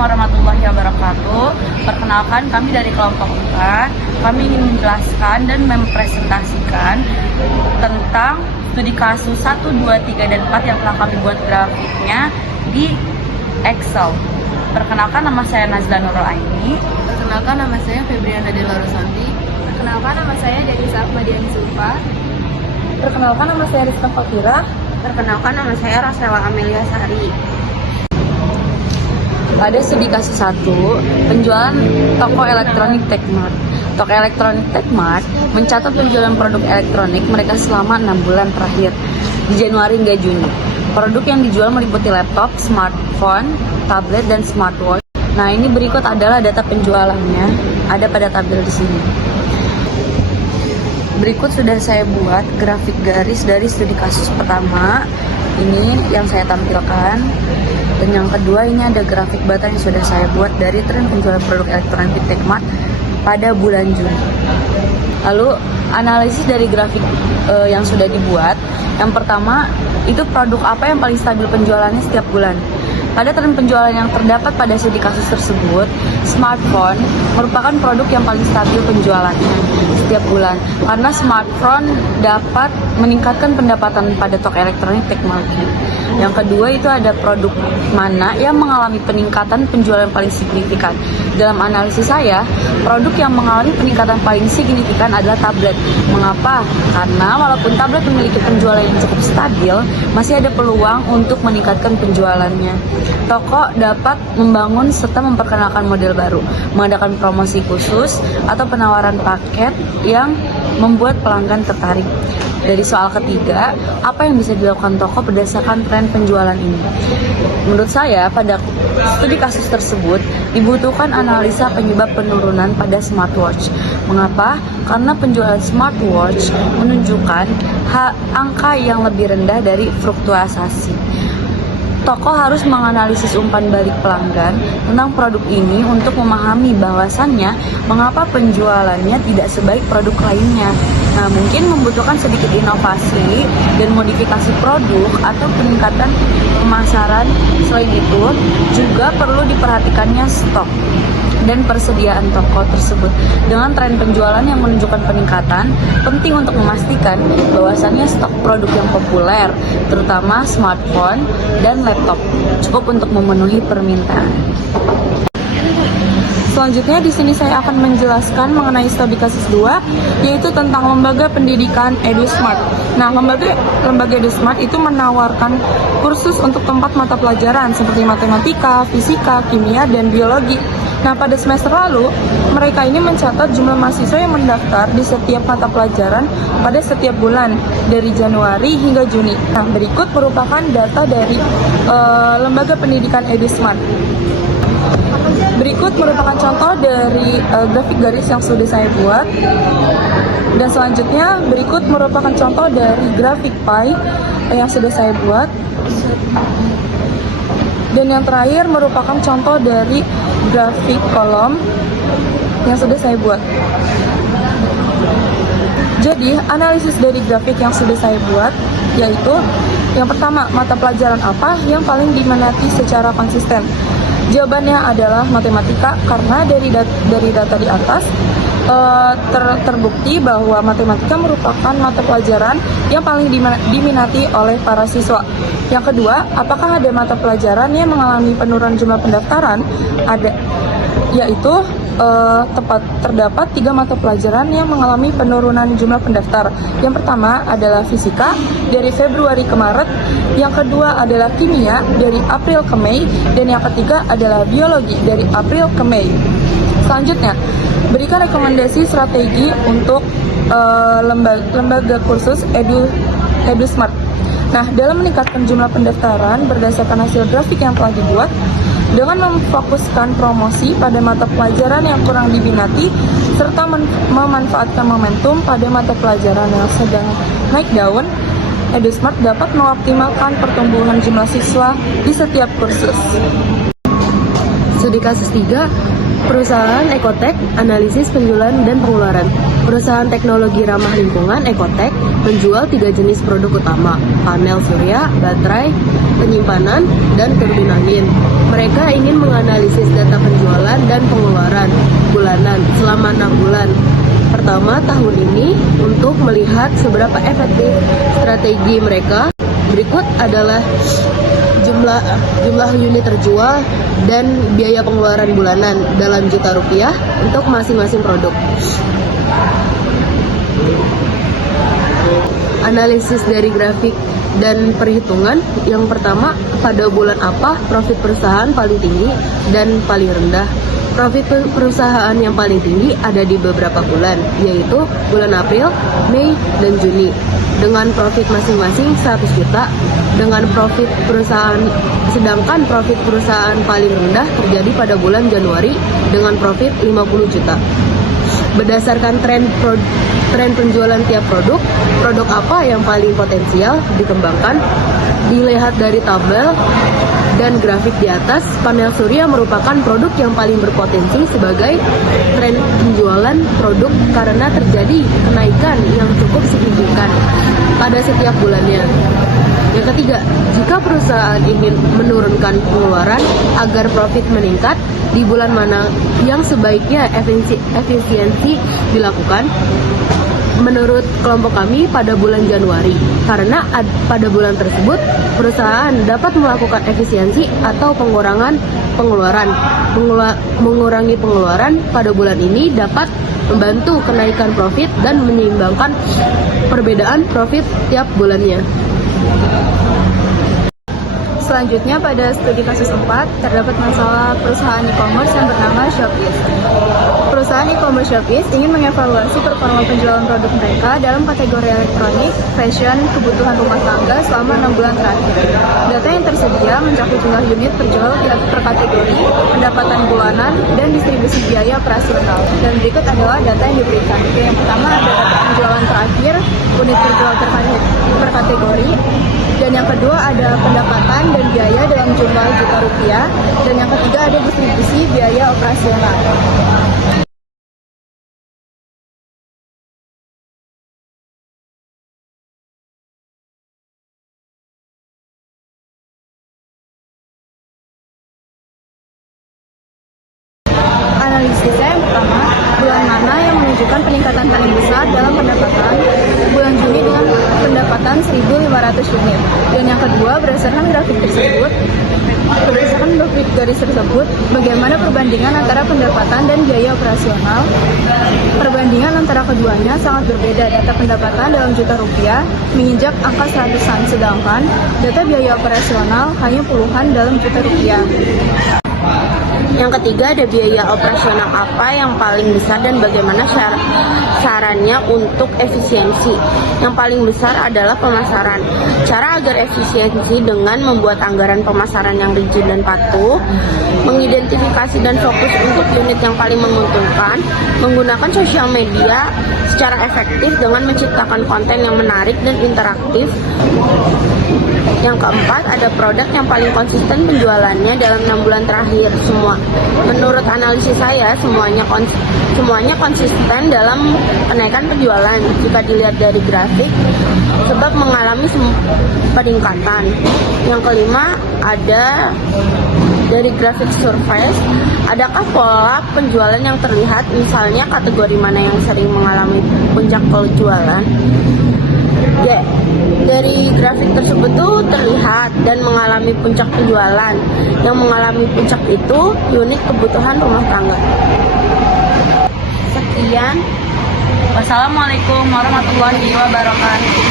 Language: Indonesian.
warahmatullahi wabarakatuh. Perkenalkan, kami dari kelompok 4. Kami ingin menjelaskan dan mempresentasikan tentang studi kasus 1, 2, 3, dan 4 yang telah kami buat grafiknya di Excel. Perkenalkan, nama saya Nazla Nurul Aini. Perkenalkan, nama saya Febriana Della Rosanti. Perkenalkan, nama saya Denisa Ahmadiani Zulfa. Perkenalkan, nama saya Rizka Fakira. Perkenalkan, nama saya Rasela Amelia Sari. Pada studi kasus 1, penjualan toko elektronik Techmart. Toko elektronik Techmart mencatat penjualan produk elektronik mereka selama 6 bulan terakhir, di Januari hingga Juni. Produk yang dijual meliputi laptop, smartphone, tablet, dan smartwatch. Nah, ini berikut adalah data penjualannya, ada pada tabel di sini. Berikut sudah saya buat grafik garis dari studi kasus pertama, ini yang saya tampilkan. Dan yang kedua, ini ada grafik bata yang sudah saya buat dari tren penjualan produk elektronik di Techmart pada bulan Juni. Lalu analisis dari grafik yang sudah dibuat. Yang pertama, itu produk apa yang paling stabil penjualannya setiap bulan. Pada tren penjualan yang terdapat pada studi kasus tersebut, smartphone merupakan produk yang paling stabil penjualannya setiap bulan, karena smartphone dapat meningkatkan pendapatan pada toko elektronik Techmart. Yang kedua, itu ada produk mana yang mengalami peningkatan penjualan paling signifikan. Dalam analisis saya, produk yang mengalami peningkatan paling signifikan adalah tablet. Mengapa? Karena walaupun tablet memiliki penjualan yang cukup stabil, masih ada peluang untuk meningkatkan penjualannya. Toko dapat membangun serta memperkenalkan model baru, mengadakan promosi khusus atau penawaran paket yang membuat pelanggan tertarik. Dari soal ketiga, apa yang bisa dilakukan toko berdasarkan tren penjualan ini? Menurut saya, pada studi kasus tersebut dibutuhkan analisa penyebab penurunan pada smartwatch. Mengapa? Karena penjualan smartwatch menunjukkan angka yang lebih rendah dari fluktuasi. Toko harus menganalisis umpan balik pelanggan tentang produk ini untuk memahami bahwasannya mengapa penjualannya tidak sebaik produk lainnya. Nah, mungkin membutuhkan sedikit inovasi dan modifikasi produk atau peningkatan pemasaran. Selain itu, juga perlu diperhatikannya stok dan persediaan toko tersebut. Dengan tren penjualan yang menunjukkan peningkatan, penting untuk memastikan bahwasannya stok produk yang populer, terutama smartphone dan laptop, cukup untuk memenuhi permintaan. Selanjutnya di sini saya akan menjelaskan mengenai studi kasus 2, yaitu tentang lembaga pendidikan EduSmart. Nah, lembaga EduSmart itu menawarkan kursus untuk tempat mata pelajaran seperti matematika, fisika, kimia, dan biologi. Nah, pada semester lalu, mereka ini mencatat jumlah mahasiswa yang mendaftar di setiap mata pelajaran pada setiap bulan, dari Januari hingga Juni. Nah, berikut merupakan data dari lembaga pendidikan EduSmart. Berikut merupakan contoh dari grafik garis yang sudah saya buat. Dan selanjutnya, berikut merupakan contoh dari grafik pie yang sudah saya buat. Dan yang terakhir merupakan contoh dari grafik kolom yang sudah saya buat. Jadi, analisis dari grafik yang sudah saya buat yaitu yang pertama, mata pelajaran apa yang paling diminati secara konsisten? Jawabannya adalah matematika, karena dari data di atas terbukti bahwa matematika merupakan mata pelajaran yang paling diminati oleh para siswa. Yang kedua, apakah ada mata pelajaran yang mengalami penurunan jumlah pendaftaran? Ada, yaitu terdapat 3 mata pelajaran yang mengalami penurunan jumlah pendaftar. Yang pertama adalah fisika dari Februari ke Maret, yang kedua adalah kimia dari April ke Mei, dan yang ketiga adalah biologi dari April ke Mei. Selanjutnya, berikan rekomendasi strategi untuk lembaga kursus EduSmart. Nah, dalam meningkatkan jumlah pendaftaran berdasarkan hasil grafik yang telah dibuat, dengan memfokuskan promosi pada mata pelajaran yang kurang diminati, serta memanfaatkan momentum pada mata pelajaran yang sedang naik daun, EduSmart dapat mengoptimalkan pertumbuhan jumlah siswa di setiap kursus. Studi kasus 3, perusahaan Ekotek, analisis penjualan dan pengeluaran. Perusahaan teknologi ramah lingkungan Ecotech menjual 3 jenis produk utama, panel surya, baterai, penyimpanan, dan turbin angin. Mereka ingin menganalisis data penjualan dan pengeluaran bulanan selama 6 bulan. Pertama tahun ini untuk melihat seberapa efektif strategi mereka. Berikut adalah jumlah unit terjual dan biaya pengeluaran bulanan dalam juta rupiah untuk masing-masing produk. Analisis dari grafik dan perhitungan. Yang pertama, pada bulan apa profit perusahaan paling tinggi dan paling rendah. Profit perusahaan yang paling tinggi ada di beberapa bulan, yaitu bulan April, Mei, dan Juni, dengan profit masing-masing 100 juta. Sedangkan profit perusahaan paling rendah terjadi pada bulan Januari dengan profit 50 juta. Berdasarkan tren penjualan tiap produk apa yang paling potensial dikembangkan? Dilihat dari tabel dan grafik di atas, panel surya merupakan produk yang paling berpotensi sebagai tren penjualan produk karena terjadi kenaikan yang cukup signifikan pada setiap bulannya. Yang ketiga, jika perusahaan ingin menurunkan pengeluaran agar profit meningkat, di bulan mana yang sebaiknya efisiensi dilakukan? Menurut kelompok kami pada bulan Januari, karena pada bulan tersebut perusahaan dapat melakukan efisiensi atau pengurangan pengeluaran. Mengurangi pengeluaran pada bulan ini dapat membantu kenaikan profit dan menyeimbangkan perbedaan profit tiap bulannya. Selanjutnya pada studi kasus 4 terdapat masalah perusahaan e-commerce yang bernama Shopee. Perusahaan e-commerce Shopee ingin mengevaluasi performa penjualan produk mereka dalam kategori elektronik, fashion, kebutuhan rumah tangga selama 6 bulan terakhir. Data yang tersedia mencakup jumlah unit terjual per kategori, pendapatan bulanan, dan distribusi biaya operasional. Dan berikut adalah data yang diberikan. Yang pertama ada data penjualan terakhir, unit terjual per kategori, dan yang kedua ada pendapatan dan biaya dalam jumlah juta rupiah, dan yang ketiga ada distribusi biaya operasional. Analisisnya yang pertama, bulan mana yang menunjukkan peningkatan paling besar dalam pendapatan? Bulan Juni dengan pendapatan 1.500 unit. Dan yang kedua, berdasarkan grafik garis tersebut, bagaimana perbandingan antara pendapatan dan biaya operasional? Perbandingan antara keduanya sangat berbeda. Data pendapatan dalam juta rupiah menginjak angka 100-an, sedangkan data biaya operasional hanya puluhan dalam juta rupiah. Yang ketiga ada biaya operasional apa yang paling besar dan bagaimana sarannya untuk efisiensi. Yang paling besar adalah pemasaran. Cara agar efisiensi dengan membuat anggaran pemasaran yang rigid dan patuh, mengidentifikasi dan fokus untuk unit yang paling menguntungkan, menggunakan sosial media secara efektif dengan menciptakan konten yang menarik dan interaktif. Yang keempat, ada produk yang paling konsisten penjualannya dalam 6 bulan terakhir. Menurut analisis saya, semuanya konsisten dalam kenaikan penjualan. Jika dilihat dari grafik, sebab mengalami peningkatan. Yang kelima, ada dari grafik survei, adakah pola penjualan yang terlihat, misalnya kategori mana yang sering mengalami puncak penjualan? Ya, dari grafik tersebut tuh terlihat dan mengalami puncak penjualan. Yang mengalami puncak itu unit kebutuhan rumah tangga. Sekian. Wassalamualaikum warahmatullahi wabarakatuh.